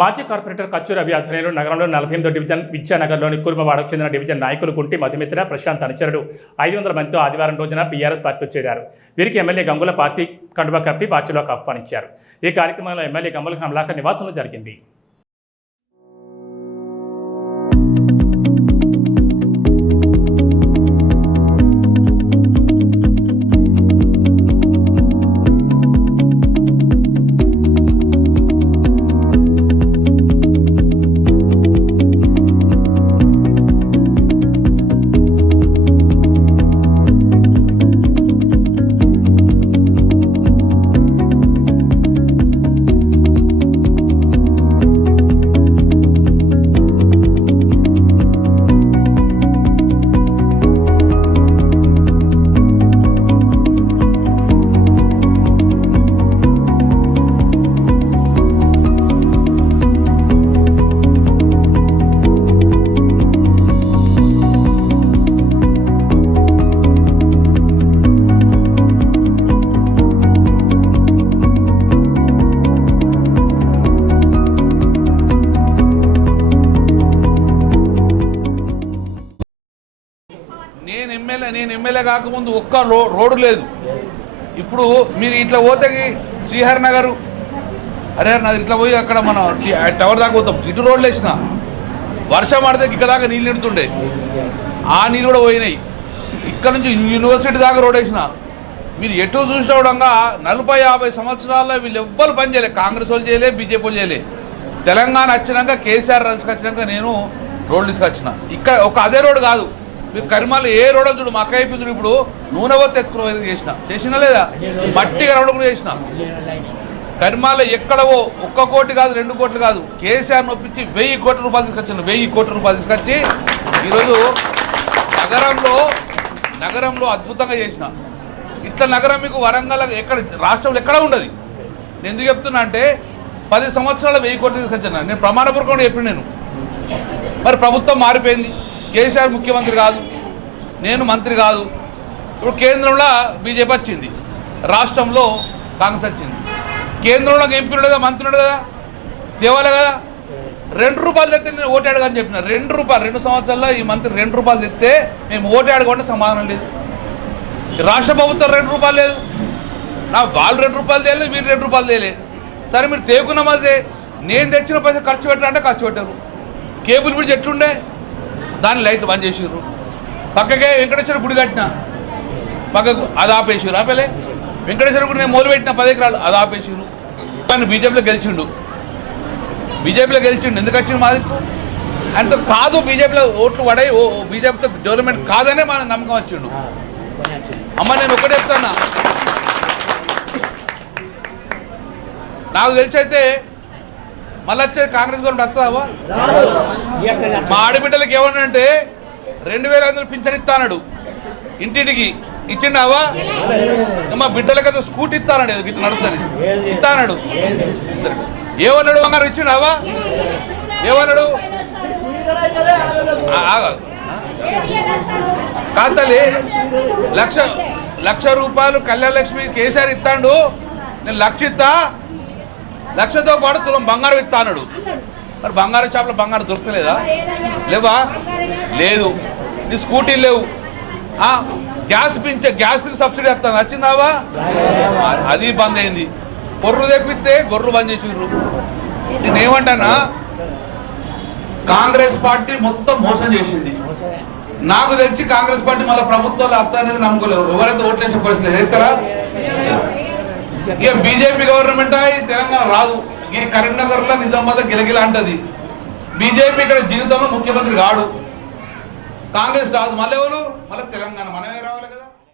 మాజీ కార్పొరేటర్ కచ్చు రవి ఆధ్వర్యంలో నగరంలో నలభై ఎనిమిదో డివిజన్ విద్యానగర్లోని కుర్మవాడకు చెందిన డివిజన్ నాయకులు కుంటి మధుమిత్ర ప్రశాంత్ అనుచరుడు ఐదు వందల మందితో ఆదివారం రోజున బీఆర్ఎస్ పార్టీలో చేరారు. వీరికి ఎమ్మెల్యే గంగుల పార్టీ కండువ కప్పి పార్టీలోకి ఆహ్వానించారు. ఈ కార్యక్రమంలో ఎమ్మెల్యే గంగుల కమలాకర్ నివాసంలో జరిగింది. నేను ఎమ్మెల్యే నేను ఎమ్మెల్యే కాకముందు ఒక్క రో రోడ్డు లేదు. ఇప్పుడు మీరు ఇట్లా పోతే శ్రీహరి నగర్ హరిహర్ నగర్ ఇట్లా పోయి అక్కడ మనం టవర్ దాకా పోతాం. ఇటు రోడ్లు వేసిన. వర్షం పడితే ఇక్కడ దాకా నీళ్ళు నిడుతుండే. ఆ నీళ్ళు కూడా పోయినాయి. ఇక్కడ నుంచి యూనివర్సిటీ దాకా రోడ్ వేసిన. మీరు ఎటు చూసినా నలభై యాభై సంవత్సరాల్లో వీళ్ళు ఎవ్వరు పని చేయలే. కాంగ్రెస్ వాళ్ళు చేయలే బీజేపీ వాళ్ళు చేయలే. తెలంగాణ వచ్చినాక కేసీఆర్ తీసుకొచ్చినాక నేను రోడ్లు తీసుకొచ్చిన. ఇక్కడ ఒక అదే రోడ్ కాదు. మీరు కరిమాలు ఏ రోడ్ చూడు మా అక్కయ్య అయిపోయింది ఇప్పుడు. నూనె పోతే ఎత్తుకుని చేసిన. చేసినా లేదా? మట్టి కరవడం కూడా చేసిన. కరిమాల ఎక్కడవో ఒక్క కోటి కాదు రెండు కోట్లు కాదు. కేసీఆర్ నొప్పించి వెయ్యి కోట్ల రూపాయలు తీసుకొచ్చాను వెయ్యి కోట్ల రూపాయలు తీసుకొచ్చి ఈరోజు నగరంలో నగరంలో అద్భుతంగా చేసిన. ఇట్లా నగరం మీకు వరంగల్ ఎక్కడ రాష్ట్రంలో ఎక్కడ ఉండదు. నేను ఎందుకు చెప్తున్నా అంటే పది సంవత్సరాలు వెయ్యి కోట్లు తీసుకొచ్చాను. నేను ప్రమాణపూర్వకంగా చెప్పిన నేను. మరి ప్రభుత్వం మారిపోయింది. కేసీఆర్ ముఖ్యమంత్రి కాదు నేను మంత్రి కాదు. ఇప్పుడు కేంద్రంలో బీజేపీ వచ్చింది రాష్ట్రంలో కాంగ్రెస్ వచ్చింది. కేంద్రంలో ఎంపీ కదా మంత్రి కదా తేవాలి కదా. రెండు రూపాయలు తెస్తే నేను ఓటు అని చెప్పిన. రెండు రూపాయలు రెండు సంవత్సరాల్లో ఈ మంత్రి రెండు రూపాయలు తెస్తే మేము ఓటు అడగకుండా సమాధానం లేదు. రాష్ట్ర ప్రభుత్వం రెండు రూపాయలు లేదు. నా వాళ్ళు రెండు రూపాయలు తేయలేదు మీరు రెండు రూపాయలు తేలే. సరే మీరు తేకున్న మధ్య నేను తెచ్చిన పైసలు ఖర్చు పెట్టాలంటే ఖర్చు పెట్టారు. కేబుల్ బ్రిడ్జ్ ఎట్లుండే? దాని లైట్లు బంద్ చేసిర్రు. పక్కకే వెంకటేశ్వర గుడి కట్టిన. పక్కకు అది ఆపేసిర్రు. ఆపేలే. వెంకటేశ్వర గుడి నేను మొదలు పెట్టిన పది ఎకరాలు అది ఆపేసిర్రు. ఆయన బీజేపీలో గెలిచిండు. బీజేపీలో గెలిచిండు. ఎందుకు వచ్చిండు మాదికు అంత ఆయనతో కాదు బీజేపీలో ఓట్లు పడాయి. ఓ బీజేపీతో డెవలప్మెంట్ కాదనే మన నమ్మకం వచ్చిండు. అమ్మ నేను ఒకటి చెప్తానా నాకు తెలిసి అయితే మళ్ళీ వచ్చేది కాంగ్రెస్ గవర్నమెంట్ వస్తుందావా మా ఆడబిడ్డలకి ఏమన్నంటే రెండు వేల ఐదు వందలు పింఛన్ ఇస్తాడు ఇంటింటికి ఇచ్చిండావా? మా బిడ్డలకి అయితే స్కూటీ ఇస్తానడు ఇట్లా నడుస్తుంది. ఇస్తానడు. ఏమన్నాడు బంగారు ఇచ్చిండావా? ఏమన్నాడు. కాంతలి లక్ష లక్ష రూపాయలు కళ్యాణ లక్ష్మి కేసీఆర్ ఇస్తాడు. నేను లక్ష ఇస్తా. లక్షతో పాటు తులం బంగారం ఇస్తానడు మరి బంగారం షాప్లో బంగారం దొరకలేదా? లేవా? లేదు. నీ స్కూటీ లేవు. ఆ, గ్యాస్ పింఛ గ్యాస్ సబ్సిడీ వస్తుంది వచ్చిందావా అ- అది బంద్ అయింది. గొర్రెలు తెప్పిస్తే గొర్రెలు బంద్ చేసిర్రు. నేనేమంటానా? కాంగ్రెస్ పార్టీ మొత్తం మోసం చేసింది. నాకు తెలిసి కాంగ్రెస్ పార్టీ మళ్ళీ ప్రభుత్వాలు అత్త అనేది నమ్ముకోలేరు ఎవరైతే ఓట్లేసే పరిస్థితి ఇక బీజేపీ గవర్నమెంట్ తెలంగాణ రాదు. ఈ కరీంనగర్లో నిజామాబాద్ గిలగిల అంటది. బీజేపీ ఇక్కడ జీవితంలో ముఖ్యమంత్రి కాడు. కాంగ్రెస్ రాదు. మళ్ళీ ఎవరు మళ్ళీ తెలంగాణ. మనమే రావాలి కదా.